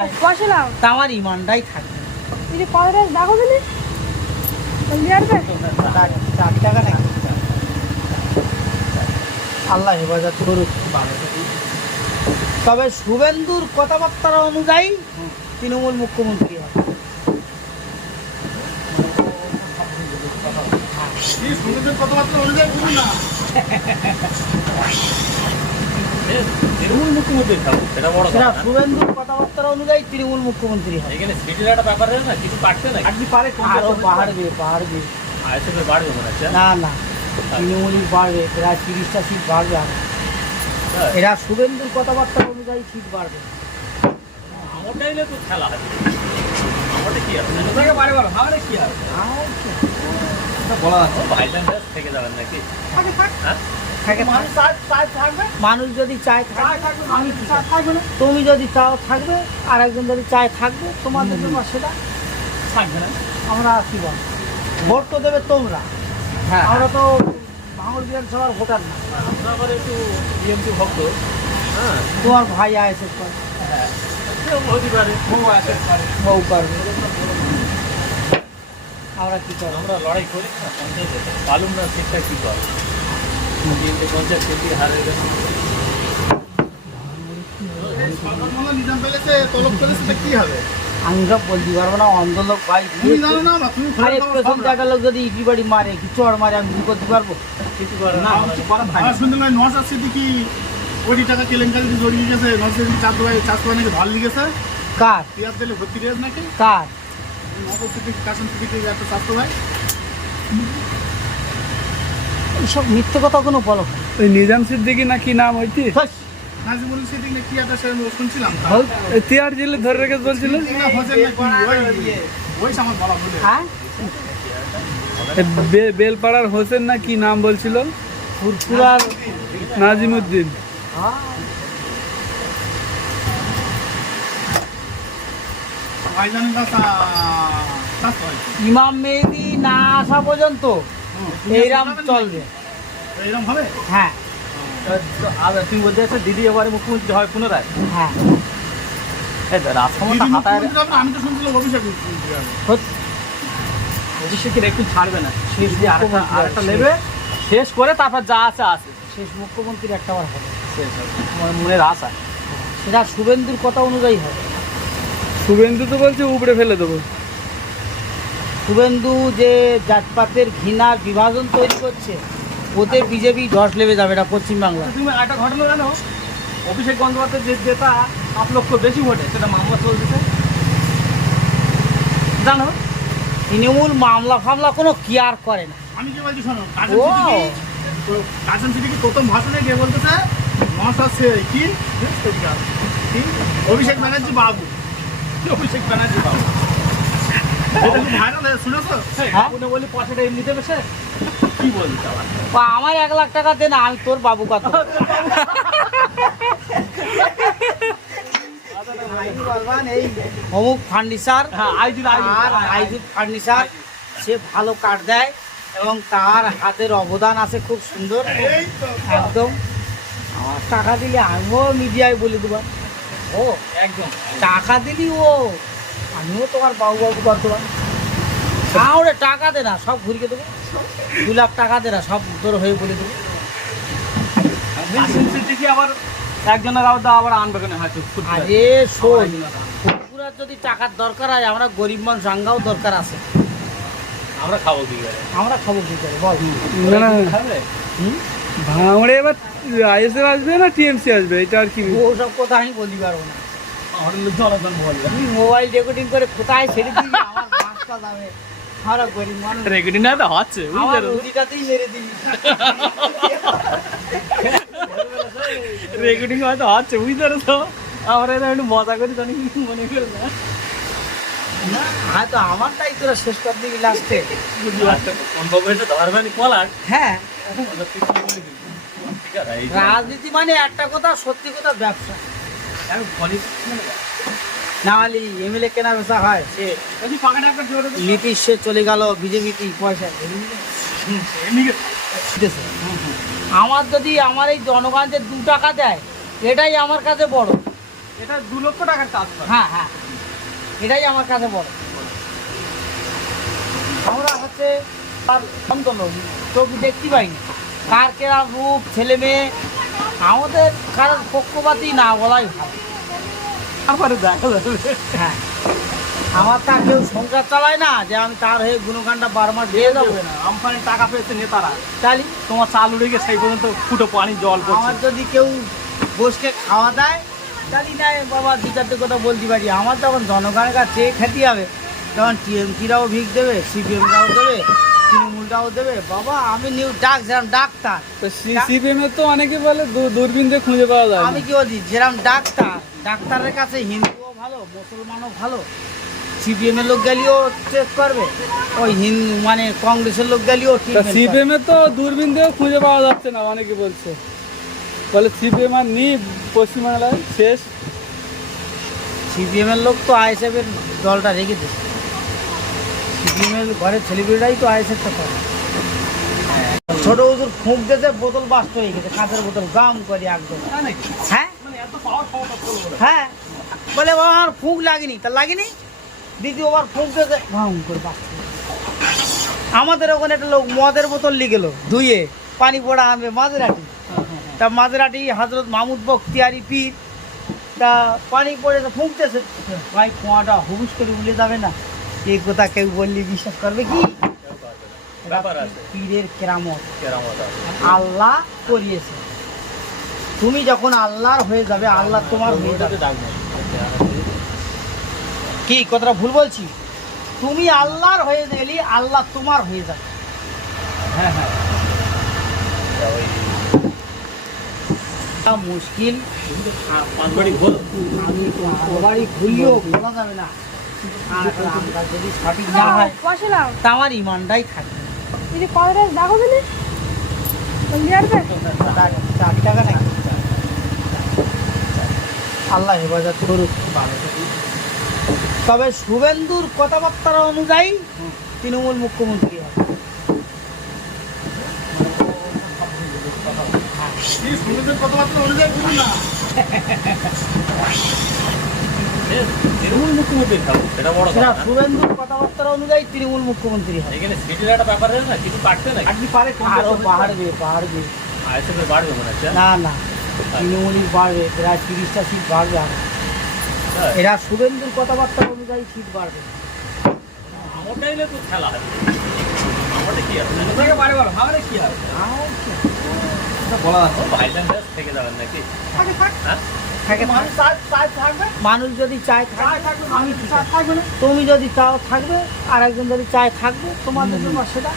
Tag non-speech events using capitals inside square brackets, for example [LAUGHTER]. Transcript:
বসলাম। তা আমার ইমানটাই থাকবে এই যে কত দেখো দিলি চার- চার টাকা নাকি আল্লাহ হেফাজত করুক তবে শুভেন্দুর কথাবার্তা অনুযায়ী তৃণমূল মুখ্যমন্ত্রী হবে। [LAUGHS] তৃণমূল মুখ্যমন্ত্রী থাকবে সেটা বড় সেটা কথা না। শুভেন্দুর কথাবার্তা অনুযায়ী তৃণমূল মুখ্যমন্ত্রী হবে এখানে সিটির একটা ব্যাপার আছে না কিছু কাটছে না পারে আরও বাড়বে বাড়বে মনে হচ্ছে। না না তৃণমূলই বাড়বে প্রায় তিরিশটা সিট বাড়বে আর। হ্যাঁ। এরা শুভেন্দুর কথাবার্তা অনুযায়ী সিট বাড়বে। আমারটাই তো খেলা আছে কি আছে? বাড়ি বলো? আমাদের কি আর কি? বলা ভাইজান থেকে যাবেন নাকি? হ্যাঁ? থাকে মানুষ যদি চায় থাকবে? তুমি যদি চাও থাকবে আর একজন যদি চায় থাকবে তোমাদের জন্য সেটা থাকবে না। আমরা কি বল। ভোট তো দেবে তোমরা। হ্যাঁ। আমরা তো ভাঙল বিধানসভার ভোটার না। আমরা একটু বিএমপি ভক্ত। হ্যাঁ। তোমার ভাই করে। সেও হতে বউ আছে। আমরা কি করব? আমরা লড়াই করি না না সেটা কি করে? বিএমপি পঞ্চায়েত সেটি হারে আমি সব বলতে পারব না অন্ধ লোক ভাই। তুমি জানো না তুমি পেছন দেখা লোক যদি ইটি বাড়ি মারে কি চড় মারে আমি কি করতে পারব? কিছু করে না না। কিছু করার থাকে শুনতে নয় নশা সিদ্দিকি কোটি টাকা কেলেঙ্কারিতে জড়িয়ে গেছে। নশা চাঁদ ভাই চাষ করে নাকি ধর লিগেছে কার? পেঁয়াজ তেলে ভর্তি রয়েছে নাকি? কার? নশা সিদ্দিকি কাশন সিদ্দিকি একটা স্বাস্থ্য ভাই। এইসব মিথ্যে কথা কোনো বলো ওই নিজাম সিদ্দিকি না কি নাম হইতি তিয়ার জেলে ধরে রেখে চলছিল? হ্যাঁ? বেলপাড়ার হোসেন না কি নাম বলছিল? ফুরফুরার নাজিমুদ্দিন। হ্যাঁ, ইমাম মেহেদি না আসা পর্যন্ত এইরাম চলবে। এরকম হবে? হ্যাঁ। আর তুমি বলতে চাচ্ছ দিদি এবারে মুখ্যমন্ত্রী হয় পুনরায়? হ্যাঁ। আমি তো শুনছিলাম অভিষেক। অভিষেকের একটু ছাড়বে না। শেষ দিয়ে আরেকটা নেবে। শেষ করে তারপর যা আছে আছে। শেষ মুখ্যমন্ত্রীর একটা বার হবে। শেষ হবে। আমার মনের আশা। সেটা শুভেন্দুর কথা অনুযায়ী হবে। শুভেন্দু তো বলছে উপড়ে ফেলে দেবো। শুভেন্দু যে জাতপাতের ঘৃণার বিভাজন তৈরি করছে ওতে বিজেপি ধস লেবে যাবে এটা পশ্চিমবাংলা। তুমি একটা ঘটনা জানো? অভিষেক বন্দ্যোপাধ্যায় যে জেতা পাঁচ লক্ষ বেশি ভোটে সেটা মামলা চলতেছে। জানো? তৃণমূল মামলা ফামলা কোনো কেয়ার করে না। আমি কি বলছি শোনো কাজল সিদ্দিকি প্রথম ভাষণে গিয়ে বলতেছে? মহাশা সে কি? অভিষেক ব্যানার্জি বাবু। অভিষেক ব্যানার্জি বাবু। এটা ভাইরাল শুনেছো? হ্যাঁ? আপনি বলি পয়সাটা এমনি দেবে সে কি বলছে? বা আমার এক লাখ টাকা দে না আমি তোর বাবু কত? অমুক ফার্নিচার হ্যাঁ আইজুল আর আইজুদ ফার্নিচার সে ভালো কাঠ দেয় এবং তার হাতের অবদান আছে খুব সুন্দর। একদম। আমার টাকা দিলে আমিও মিডিয়ায় বলে দেবো। ও একদম। টাকা দিলি ও আমিও তোমার বাবু বাবু করতে ওরে টাকা দে না সব ঘুরিয়ে দেবো। দু লাখ টাকা দে না সব তোর হয়ে বলে দেবো। আবার একজনের আবার আবার আনবে কেন? হয়তো আরে শোন ফুরফুরার যদি টাকার দরকার হয় আমরা গরিব মানুষ আঙ্গাও দরকার আছে। আমরা খাব কি করে? আমরা খাব কি করে বল। না না খাবে? ভাঙড়ে এবার আইএসএফ আসবে না টিএমসি আসবে? এটা আর কি? ওসব কথা আমি বলি পারব না। মোবাইল রেকর্ডিং করে কোথায় ছেড়ে দিবি? আমার বাসটা যাবে। গরিব মানুষ রেকর্ডিং না তো হচ্ছে আমার রুটিটাতেই মেরে দিবি। রেকর্ডিং হয়তো হচ্ছে বুঝতে তো আমরা এটা একটু মজা করি জানি কি মনে করে না। না হয়তো আমারটাই তোরা শেষ করে দিবি লাস্টে বুঝতে পারছ সম্ভব হয়েছে ধরবানি পলাট হ্যাঁ। এই রাজনীতি মানে একটা কথা সত্যি কথা ব্যবসা। আমি পলিটিক্স মানে না হলে এমএলএ কেনা বেচা হয়। সে নীতিশ সে চলে গেল পয়সা। আমার যদি আমার এই জনগণ যে দু টাকা দেয় এটাই আমার কাছে বড়। এটা দু লক্ষ টাকার কাজ হ্যাঁ। হ্যাঁ এটাই আমার কাছে বড়। আমরা হচ্ছে তার সন্তান চোখ দেখতে পাই না। কার কেরা রূপ ছেলে মেয়ে আমাদের কারোর পক্ষপাতি না বলাই ভালো। তারপরে দেখা যাবে। হ্যাঁ। আমার তা কেউ সংসার চালায় না যে আমি তার হয়ে গুণগানটা বারবার দিয়ে দেবে না আমফানে টাকা পেয়েছে নেতারা। তাহলে? তোমার চাল উড়ে গিয়ে সেই পর্যন্ত ফুটো পানি জল আমার যদি কেউ বসকে খাওয়া দেয় তাহলে না বাবা দু চারটে কথা বলতে পারি। আমার যখন জনগণের কাছে খেতে হবে তখন টিএমসিরাও ভিক দেবে সিপিএমরাও দেবে তৃণমূলরাও দেবে। বাবা আমি নিউ ডাক যেরকম ডাক্তার। সিপিএম এর তো অনেকে বলে দূরবীন দিয়ে খুঁজে পাওয়া যায় আমি কি বলছি? যেরকম ডাক্তার ডাক্তারের কাছে হিন্দুও ভালো মুসলমানও ভালো। সিপিএম এর লোক গেলেও চেক করবে। ওই হিন্দু মানে কংগ্রেসের লোক গেলেও। সিপিএম তো দূরবীন দিয়েও খুঁজে পাওয়া যাচ্ছে না অনেকে বলছে। বলে সিপিএম আর নেই পশ্চিমবাংলায় শেষ? সিপিএম এর লোক তো আইএসএফ এর দলটা রেখে দিচ্ছে সিপিএম এর ঘরের ছেলেপিলেরাই তো আইএসএফ টা করে ছোট হুজুর ফুঁক দিতে বোতল বাস্ট হয়ে গেছে কাঁচের বোতল গাম করে একদম। হ্যাঁ? হ্যাঁ বলে বাবা আমার ফুঁক লাগেনি। তা লাগেনি? ফুঁক করে গেছে। আমাদের ওখানে একটা লোক মদের বোতল লিয়ে গেল ধুয়ে পানি পোড়া আনবে মাঝরাটি তা মাঝরাটি হজরত মাহমুদ বখতিয়ারি পীর তা পানি পড়ে তো ফুঁকতেছে। ভাই কুয়াটা হুবুস করে উলে যাবে না। এই কথা কেউ বললে বিশ্বাস করবে কি? পীরের কেরামত। আল্লাহ করিয়েছে। তুমি যখন আল্লাহর হয়ে যাবে আল্লাহ তোমার হয়ে যাবে। কি কথাটা ভুল বলছি? তুমি আল্লাহর হয়ে গেলি আল্লাহ তোমার হয়ে যাবে। হ্যাঁ হ্যাঁ। তা মুশকিল বলা যাবে না। যদি সঠিক না হয় বসলাম আমার ইমানটাই থাকবে। যদি কত রেস দেখো চার টাকা নাকি? আল্লাহ হেফাজত করুক। তবে শুভেন্দুর কথাবার্তা অনুযায়ী তৃণমূল মুখ্যমন্ত্রী হবে। তৃণমূল মুখ্যমন্ত্রী সেটা বড়। শুভেন্দুর কথাবার্তা অনুযায়ী তৃণমূল মুখ্যমন্ত্রী এখানে সিটির একটা ব্যাপার না কিছু কাটছে না পারে না না। তৃণমূলই বাড়বে প্রায় তিরিশটা সিট বাড়বে আরও। এরা শুভেন্দুর কথাবার্তা অনুযায়ী সিট বাড়বে। আমারটা তো খেলা হবে আমারটা কি আছে কোথায় পারে বলো ভাবলে কি হবে বলা যাচ্ছে ভাইজান থেকে যাবেন নাকি? হ্যাঁ? মানুষ যদি চায় থাকবে আমি তুমি যদি চাও থাকবে আর একজন যদি চায় থাকবে তোমাদের জন্য সেটা।